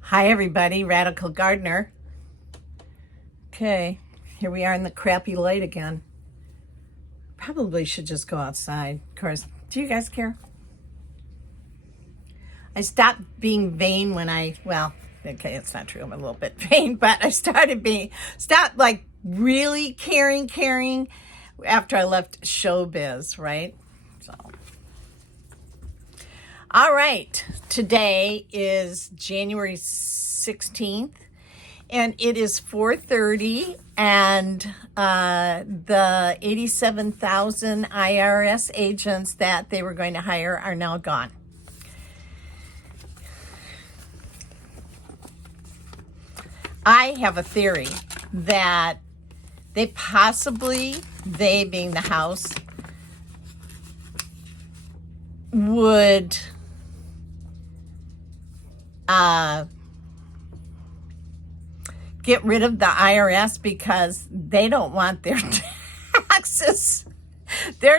Hi everybody, Radical Gardener. Okay, here we are in the crappy light again. Probably should just go outside. Of course, do you guys care? I stopped being vain when okay, it's not true, I'm a little bit vain, but I stopped like really caring after I left showbiz, right? So, all right, today is January 16th. And it is 4:30, and the 87,000 IRS agents that they were going to hire are now gone. I have a theory that they being the House, would get rid of the IRS because they don't want their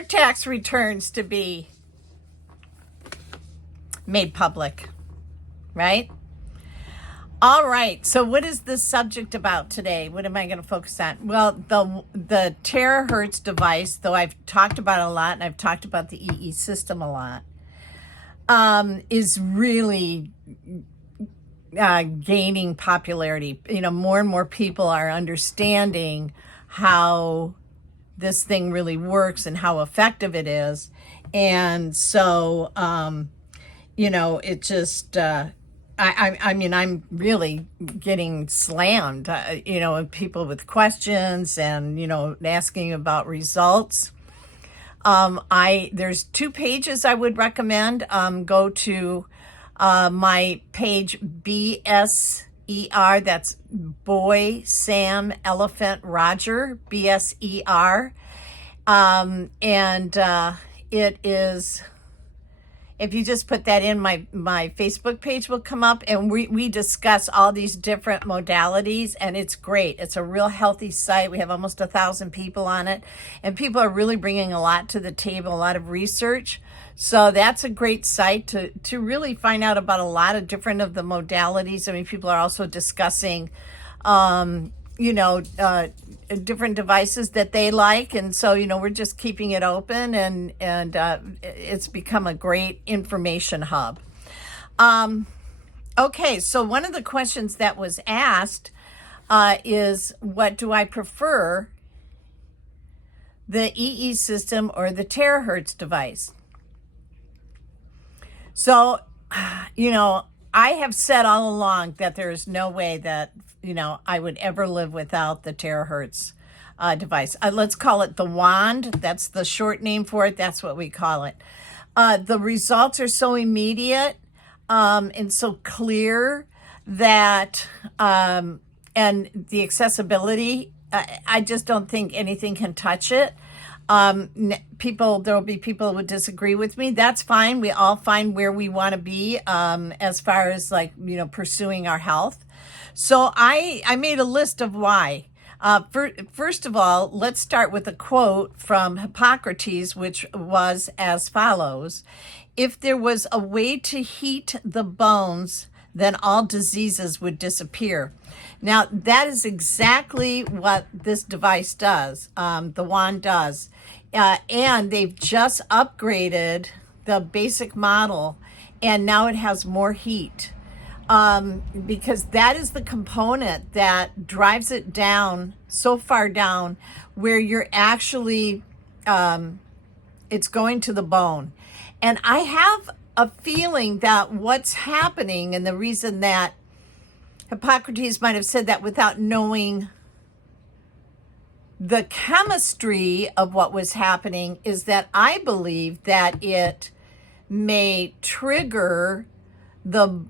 tax returns to be made public, right? All right, so what is this subject about today? What am I going to focus on? Well, the Terahertz device, though I've talked about it a lot, and I've talked about the EE system a lot, is really gaining popularity. More and more people are understanding how this thing really works and how effective it is. And so, it just, I mean, I'm really getting slammed, people with questions and, asking about results. There's 2 pages I would recommend. Go to my page BSER, that's Boy, Sam, Elephant, Roger, BSER. It is, if you just put that in, my Facebook page will come up, and we discuss all these different modalities, and it's great. It's a real healthy site. We have almost 1,000 people on it, and people are really bringing a lot to the table, a lot of research. So that's a great site to really find out about a lot of different of the modalities. I mean, people are also discussing, different devices that they like. And so, we're just keeping it open, and it's become a great information hub. Okay, so one of the questions that was asked is, what do I prefer, the EE system or the Terahertz device? So, I have said all along that there is no way that, I would ever live without the Terahertz device. Let's call it the wand. That's the short name for it. That's what we call it. The results are so immediate and so clear that, and the accessibility, I just don't think anything can touch it. There will be people who would disagree with me. That's fine. We all find where we want to be as far as pursuing our health. So I made a list of why. First of all, let's start with a quote from Hippocrates, which was as follows: "If there was a way to heat the bones, then all diseases would disappear." Now, that is exactly what this device does, the wand does. And they've just upgraded the basic model, and now it has more heat, because that is the component that drives it down so far down where you're actually, it's going to the bone. And I have a feeling that what's happening, and the reason that Hippocrates might have said that without knowing the chemistry of what was happening, is that I believe that it may trigger the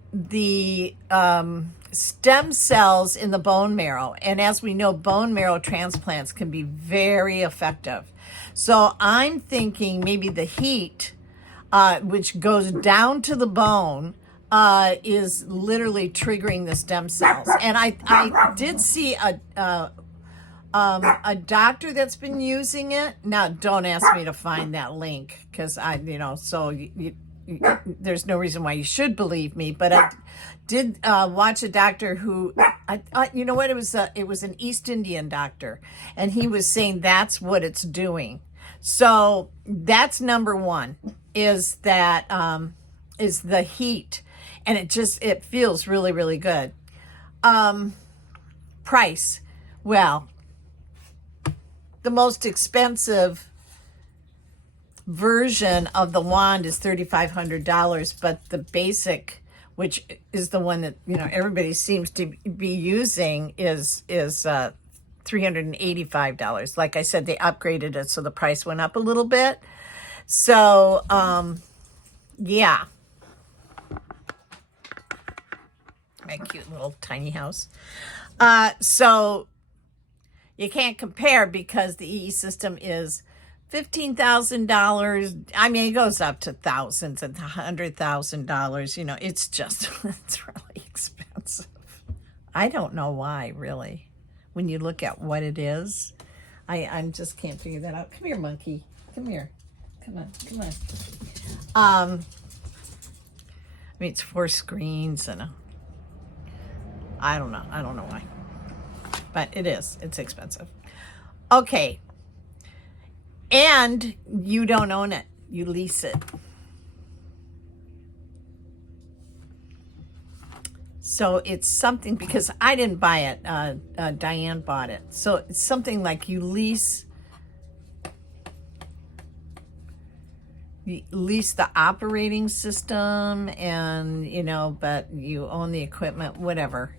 stem cells in the bone marrow. And as we know, bone marrow transplants can be very effective. So I'm thinking maybe the heat, which goes down to the bone, is literally triggering the stem cells. And I did see a doctor that's been using it. Now, don't ask me to find that link, because there's no reason why you should believe me, but I did watch a doctor who, you know what, it was an East Indian doctor, and he was saying that's what it's doing. So that's number one, is that is the heat, and it feels really, really good. Price, well, the most expensive version of the wand is $3,500, but the basic, which is the one that everybody seems to be using, is $385. Like I said, they upgraded it, so the price went up a little bit. So yeah, my cute little tiny house. So you can't compare, because the EE system is $15,000. I mean, it goes up to thousands and $100,000. It's just, it's really expensive. I don't know why, really. When you look at what it is, I just can't figure that out. Come here, monkey. Come here. Come on. I mean, it's 4 screens and I don't know why, but it's expensive. Okay. And you don't own it, you lease it. So it's something, because I didn't buy it, Diane bought it. So it's something like you lease the operating system, and but you own the equipment, whatever.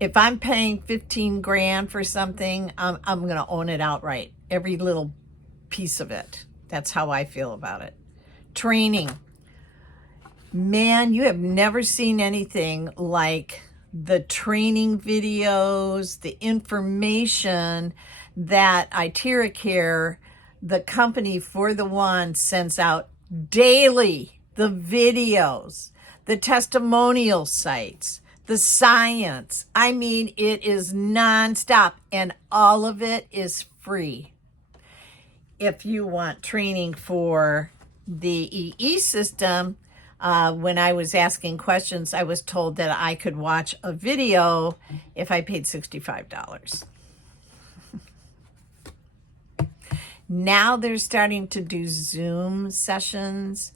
If I'm paying 15 grand for something, I'm going to own it outright, every little piece of it. That's how I feel about it. Training. Man, you have never seen anything like the training videos, the information that Terahertz, the company for the wand, sends out daily. The videos, the testimonial sites, the science. I mean, it is nonstop, and all of it is free. If you want training for the EE system, when I was asking questions, I was told that I could watch a video if I paid $65. Now they're starting to do Zoom sessions,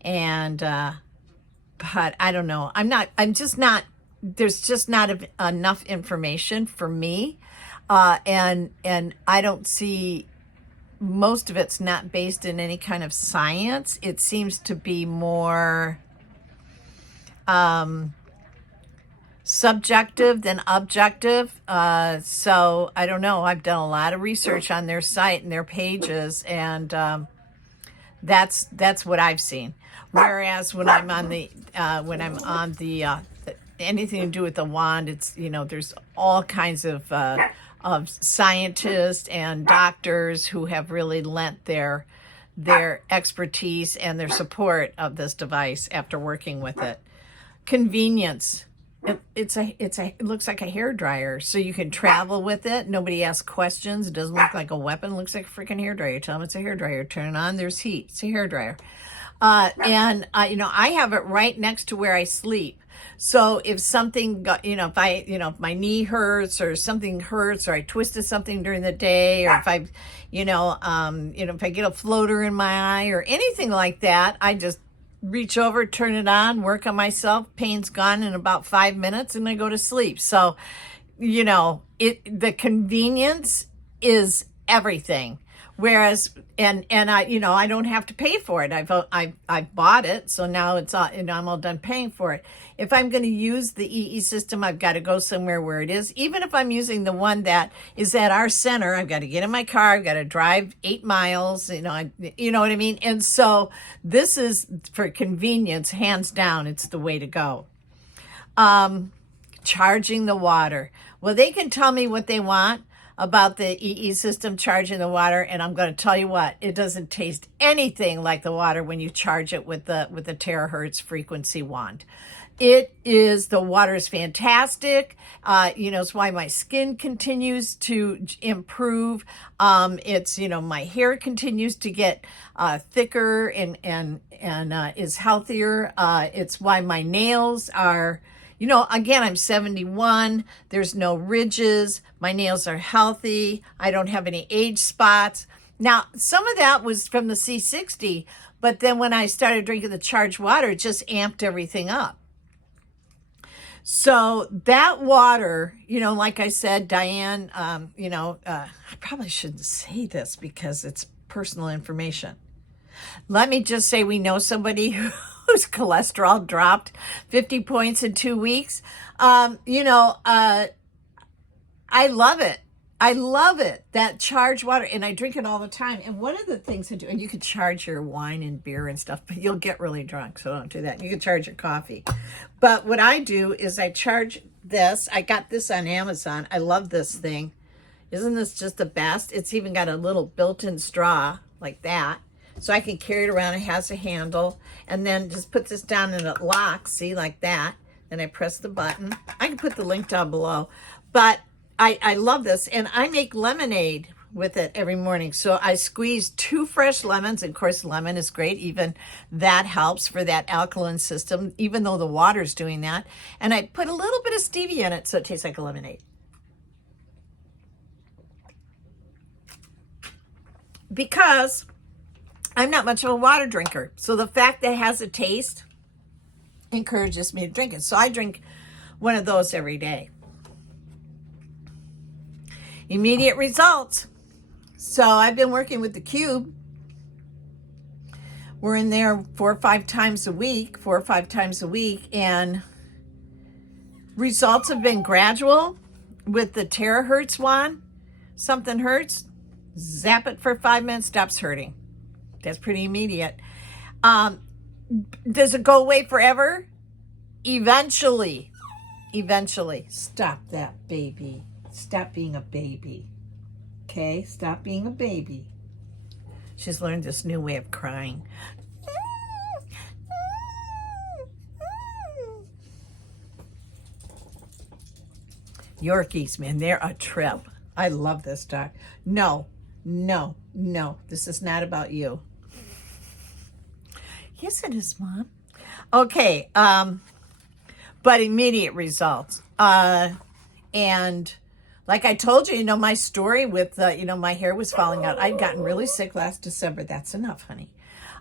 and but I don't know. There's just not enough information for me, and I don't see. Most of it's not based in any kind of science. It seems to be more subjective than objective. So I don't know. I've done a lot of research on their site and their pages, and that's what I've seen. Whereas when I'm on the anything to do with the wand, it's there's all kinds of scientists and doctors who have really lent their expertise and their support of this device after working with it. Convenience. It looks like a hairdryer, so you can travel with it. Nobody asks questions. It doesn't look like a weapon. It looks like a freaking hairdryer. Tell them it's a hairdryer. Turn it on. There's heat. It's a hairdryer. And I have it right next to where I sleep. So if something if my knee hurts or something hurts, or I twisted something during the day, or if I, if I get a floater in my eye or anything like that, I just reach over, turn it on, work on myself. Pain's gone in about 5 minutes, and I go to sleep. So, the convenience is everything. Whereas, and I don't have to pay for it. I've bought it, so now it's all, I'm all done paying for it. If I'm going to use the EE system, I've got to go somewhere where it is. Even if I'm using the one that is at our center, I've got to get in my car. I've got to drive 8 miles. You know what I mean. And so this is for convenience, hands down. It's the way to go. Charging the water. Well, they can tell me what they want. about the EE system charging the water, and I'm going to tell you what, it doesn't taste anything like the water when you charge it with the terahertz frequency wand. The water is fantastic. It's why my skin continues to improve. My hair continues to get thicker and is healthier. It's why my nails are, again, I'm 71. There's no ridges. My nails are healthy. I don't have any age spots. Now, some of that was from the C60, but then when I started drinking the charged water, it just amped everything up. So that water, like I said, Diane, I probably shouldn't say this because it's personal information. Let me just say we know somebody whose cholesterol dropped 50 points in 2 weeks. I love it. I love it, that charged water, and I drink it all the time. And one of the things I do, and you can charge your wine and beer and stuff, but you'll get really drunk, so don't do that. You can charge your coffee. But what I do is I charge this. I got this on Amazon. I love this thing. Isn't this just the best? It's even got a little built-in straw like that, so I can carry it around. It has a handle, and then just put this down and it locks, see, like that. Then I press the button. I can put the link down below, but I love this, and I make lemonade with it every morning. So I squeeze 2 fresh lemons, and of course lemon is great. Even that helps for that alkaline system, even though the water's doing that. And I put a little bit of stevia in it so it tastes like a lemonade. Because I'm not much of a water drinker, so the fact that it has a taste encourages me to drink it. So I drink one of those every day. Immediate results. So I've been working with the Cube. We're in there 4 or 5 times a week, and results have been gradual. With the terahertz wand, something hurts, zap it for 5 minutes, stops hurting. That's pretty immediate. Does it go away forever? Eventually. Stop that, baby. Stop being a baby. Okay? Stop being a baby. She's learned this new way of crying. Yorkies, man, they're a trip. I love this dog. No. This is not about you. Yes, it is, Mom. Okay, but immediate results. And like I told you, my story with, my hair was falling out. I'd gotten really sick last December. That's enough, honey.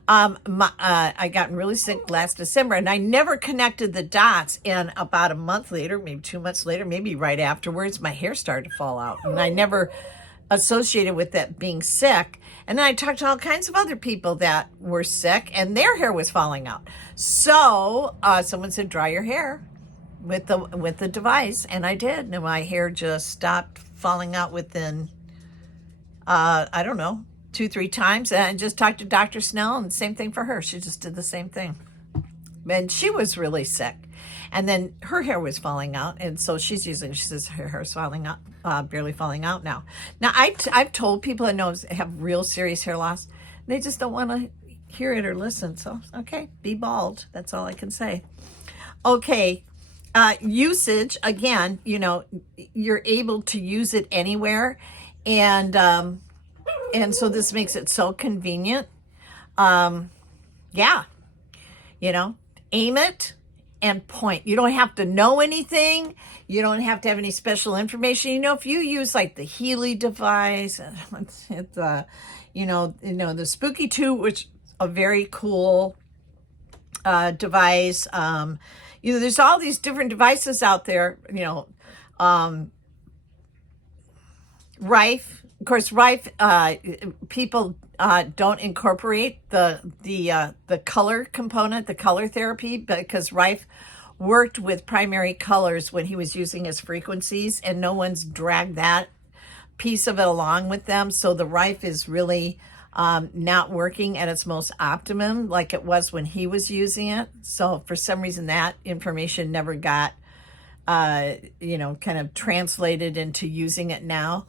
I gotten really sick last December, and I never connected the dots. And about a month later, maybe 2 months later, maybe right afterwards, my hair started to fall out. And I never associated with that being sick. And then I talked to all kinds of other people that were sick, and their hair was falling out. So someone said, dry your hair with the device, and I did, and my hair just stopped falling out within I don't know, 2-3 times. And I just talked to Dr. Snell, and same thing for her. She just did the same thing, and she was really sick, and then her hair was falling out, and so she says her hair's falling out, barely falling out now. I've told people I know have real serious hair loss, they just don't want to hear it or listen. So okay, be bald, that's all I can say. Okay. Usage, again, you're able to use it anywhere. And so this makes it so convenient. Yeah, aim it and point. You don't have to know anything. You don't have to have any special information. If you use like the Healy device, it's the Spooky 2, which is a very cool device. There's all these different devices out there, Rife. Of course, Rife, people don't incorporate the color component, the color therapy, because Rife worked with primary colors when he was using his frequencies, and no one's dragged that piece of it along with them. So the Rife is really not working at its most optimum like it was when he was using it. So for some reason that information never got kind of translated into using it now.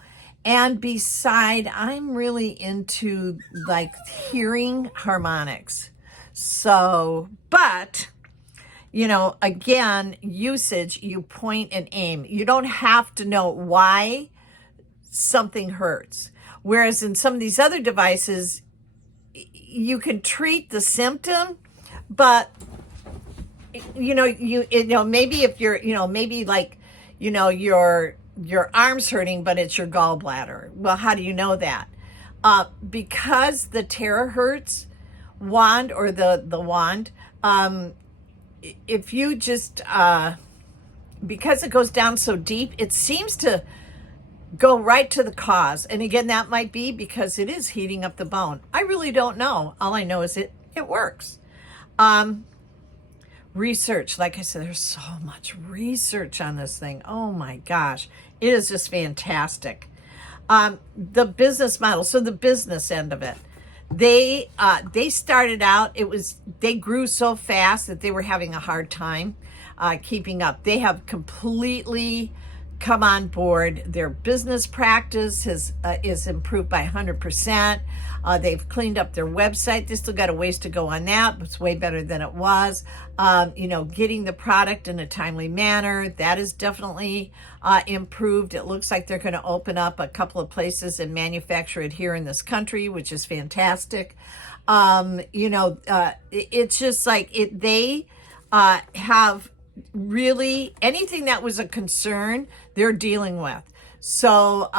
And beside, I'm really into like hearing harmonics. So, but again, usage, you point and aim. You don't have to know why something hurts. Whereas in some of these other devices, you can treat the symptom, but maybe if you're, maybe like, your arm's hurting, but it's your gallbladder. Well, how do you know that? Because the terahertz wand or the wand, if you just, because it goes down so deep, it seems to go right to the cause. And again, that might be because it is heating up the bone. I really don't know. All I know is it works. Research, like I said, there's so much research on this thing. Oh my gosh, it is just fantastic. The business model, so the business end of it, they started out, they grew so fast that they were having a hard time keeping up. They have completely come on board. Their business practice is improved by 100%. They've cleaned up their website. They still got a ways to go on that, but it's way better than it was. Getting the product in a timely manner, that is definitely improved. It looks like they're going to open up a couple of places and manufacture it here in this country, which is fantastic. It's just like they have really anything that was a concern, they're dealing with. So,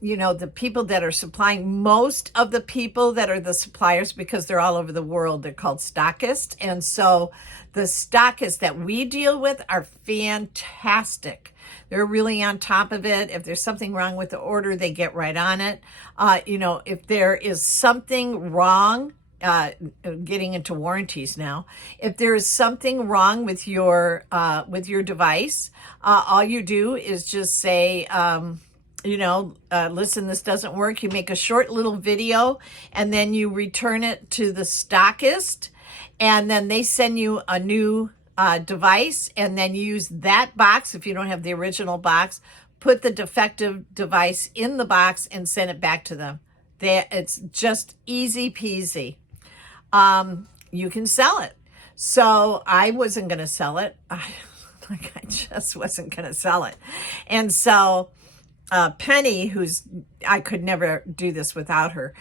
the people that are supplying, most of the people that are the suppliers, because they're all over the world, they're called stockists. And so the stockists that we deal with are fantastic. They're really on top of it. If there's something wrong with the order, they get right on it. If there is something wrong, getting into warranties now. If there is something wrong with your device, all you do is just say, listen, this doesn't work. You make a short little video and then you return it to the stockist, and then they send you a new device, and then you use that box. If you don't have the original box, put the defective device in the box and send it back to them. It's just easy peasy. You can sell it. So I wasn't going to sell it. I just wasn't going to sell it. And so Penny, I could never do this without her.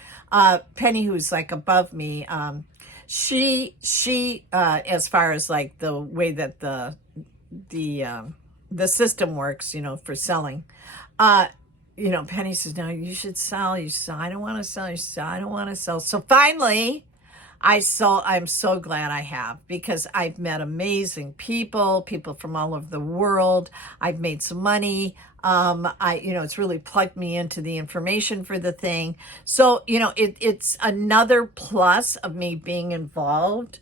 Penny, who's like above me, she as far as like the way that the system works, for selling, Penny says, no, you should sell. You sell. I don't want to sell. You sell. I don't want to sell. So finally, I'm so glad I have, because I've met amazing people from all over the world. I've made some money. It's really plugged me into the information for the thing. So, it's another plus of me being involved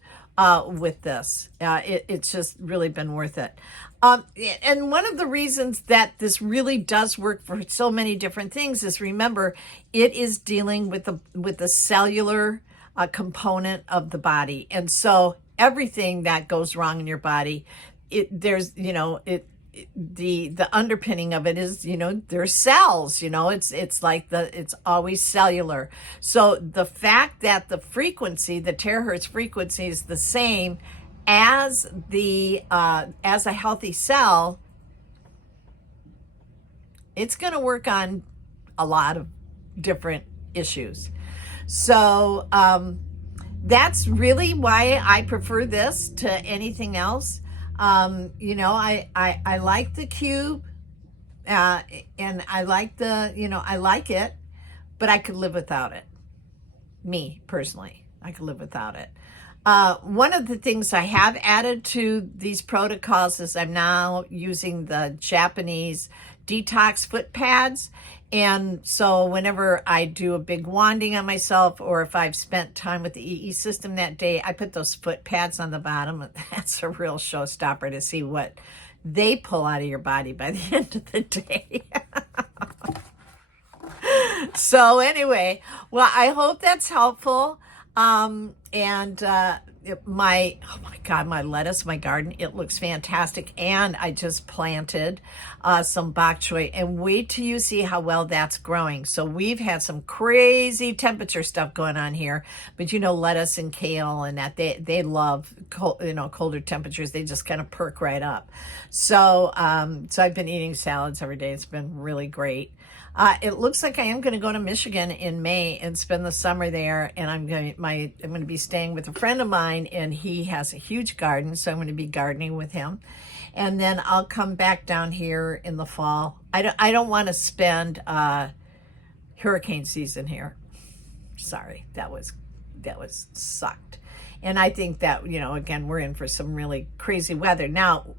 with this. It's just really been worth it. And one of the reasons that this really does work for so many different things is, remember, it is dealing with the cellular component of the body. And so everything that goes wrong in your body, the underpinning of it is, there's cells, it's like it's always cellular. So the fact that the terahertz frequency is the same as as a healthy cell, it's going to work on a lot of different issues. So that's really why I prefer this to anything else. I like the cube, and I like I like it, but I could live without it. Me personally, I could live without it. One of the things I have added to these protocols is I'm now using the Japanese detox foot pads. And so whenever I do a big wanding on myself, or if I've spent time with the EE system that day, I put those foot pads on the bottom. That's a real showstopper to see what they pull out of your body by the end of the day. So anyway, well, I hope that's helpful. oh my God, my lettuce, my garden, it looks fantastic. And I just planted some bok choy, and wait till you see how well that's growing. So we've had some crazy temperature stuff going on here, but lettuce and kale and that, they love cold, colder temperatures. They just kind of perk right up. So, so I've been eating salads every day. It's been really great. It looks like I am going to go to Michigan in May and spend the summer there. And I'm going to be staying with a friend of mine, and he has a huge garden, so I'm going to be gardening with him. And then I'll come back down here in the fall. I don't want to spend hurricane season here. Sorry, that was sucked. And I think that again, we're in for some really crazy weather now.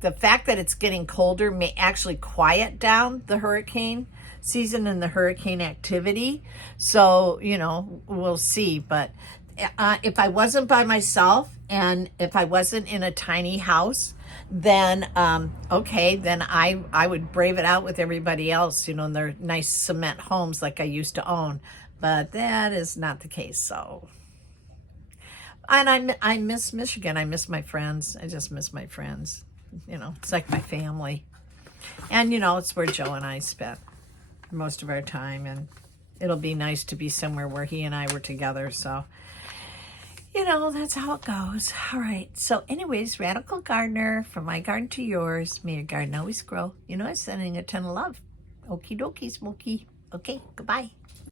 The fact that it's getting colder may actually quiet down the hurricane season and the hurricane activity. So, we'll see. But if I wasn't by myself, and if I wasn't in a tiny house, then okay, then I would brave it out with everybody else, in their nice cement homes like I used to own. But that is not the case. So, and I miss Michigan. I miss my friends. I just miss my friends. It's like my family. And, it's where Joe and I spent most of our time. And it'll be nice to be somewhere where he and I were together. So, that's how it goes. All right. So anyways, Radical Gardener, from my garden to yours. May your garden always grow. I'm sending a ton of love. Okie dokie, Smokey. Okay, goodbye.